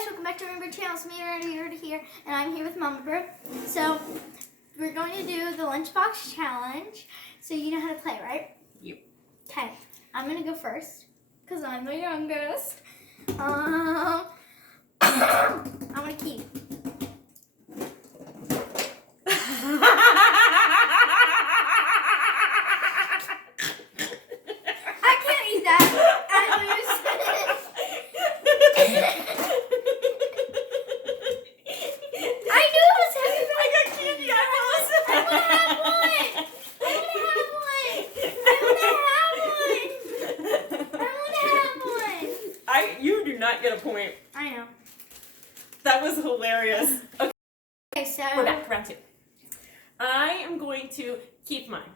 guys, welcome back to Remember Channel. It's me, Wrenie here, and I'm here with Momma Bird. So, we're going to do the Lunchbox challenge. So, you know how to play, right? Yep. Okay, I'm going to go first, because I'm the youngest. I'm going to keep. I can't eat that. I lose. You do not get a point. I know. That was hilarious. Okay, so we're back. Round two. I am going to keep mine.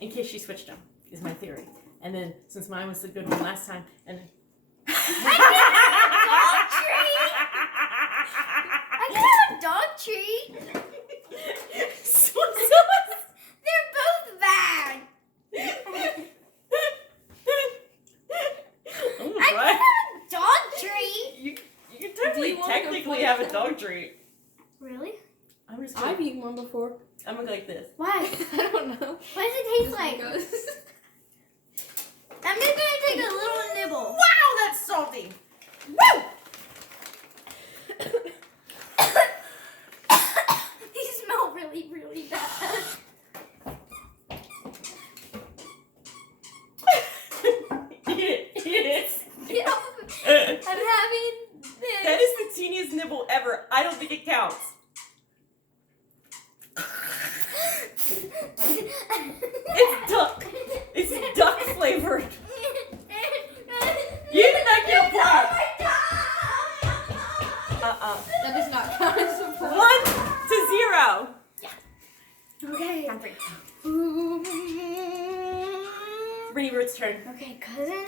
In case she switched them, is my theory. And then, since mine was the good one last time, and then... I can have a dog treat. They're both bad. Oh, I can have a dog treat. You can technically have a dog treat. Really? I've eaten one before. I'm gonna go like this. Why? I don't know. What does it taste like? I'm just gonna take a little nibble. Wow, that's salty. Woo! These smell really, really bad. Eat it. Yeah, I'm having this. That is the teeniest nibble ever. I don't think it counts. It's duck. It's duck flavored. You did not get a point. That does not count as a point. 1-0. Okay. Wrenie Bird's turn. Okay, cousin.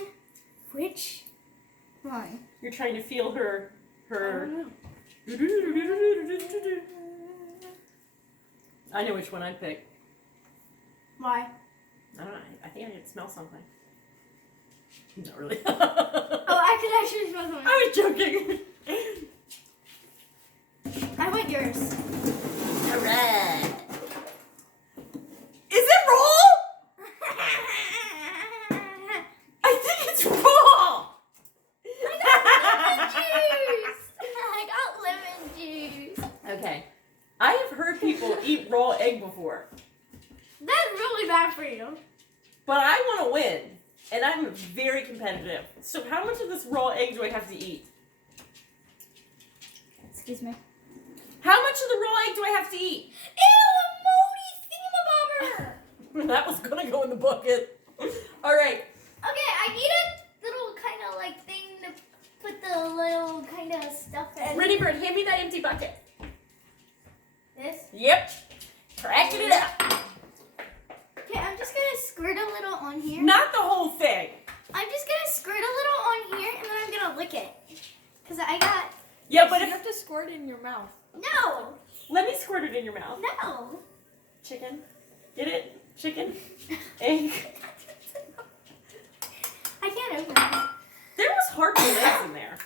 Which one? You're trying to feel her. I don't know. I know which one I'd pick. Why? I don't know. I think I can smell something. Not really. Oh, I could actually smell something. I was joking. I want yours. Alright. Is it raw? I think it's raw. I got lemon juice. Okay. I have heard people eat raw egg before. That's really bad for you. But I want to win. And I'm very competitive. So how much of this raw egg do I have to eat? Excuse me. How much of the raw egg do I have to eat? Ew, a moldy thingamabobber. That was going to go in the bucket. All right. Okay, I need a little kind of like thing to put the little kind of stuff in. Wrenie Bird, hand me that empty bucket. This? Yep. Cracking it up. Okay, I'm just going to squirt a little on here. Not the whole thing. I'm just going to squirt a little on here and then I'm going to lick it. Because I got... Yeah, but You if... have to squirt it in your mouth. No. Let me squirt it in your mouth. No. Chicken. Get it? Chicken. Egg. I can't open it. There was hardly eggs in there.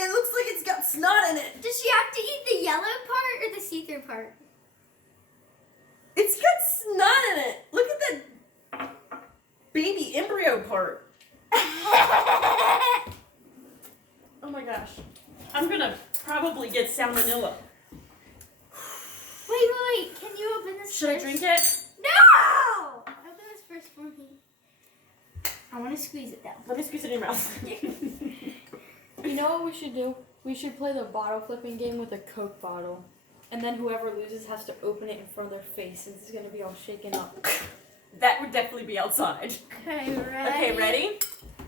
It looks like it's got snot in it. Does she have to eat the yellow part or the see-through part? It's got snot in it. Look at that baby embryo part. Oh my gosh. I'm gonna probably get salmonella. Wait. Can you open this Should I first? drink it? No! Open this first for me. I want to squeeze it down. Let me squeeze it in your mouth. You know what we should do? We should play the bottle flipping game with a Coke bottle. And then whoever loses has to open it in front of their face and it's going to be all shaken up. That would definitely be outside. Okay, ready? Okay, ready?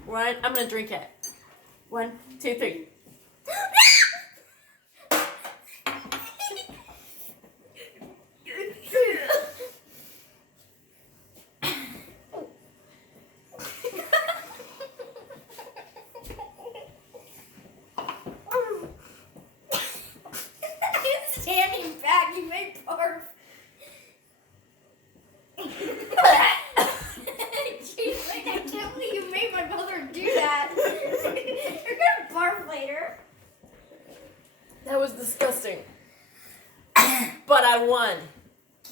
One, I'm gonna drink it. 1, 2, 3. Standing back, you made barf. Jeez, like, I can't believe you made my mother do that. was disgusting. But I won.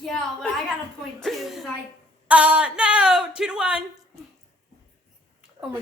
Yeah, but I got a point too because I. No, 2-1. Oh my God.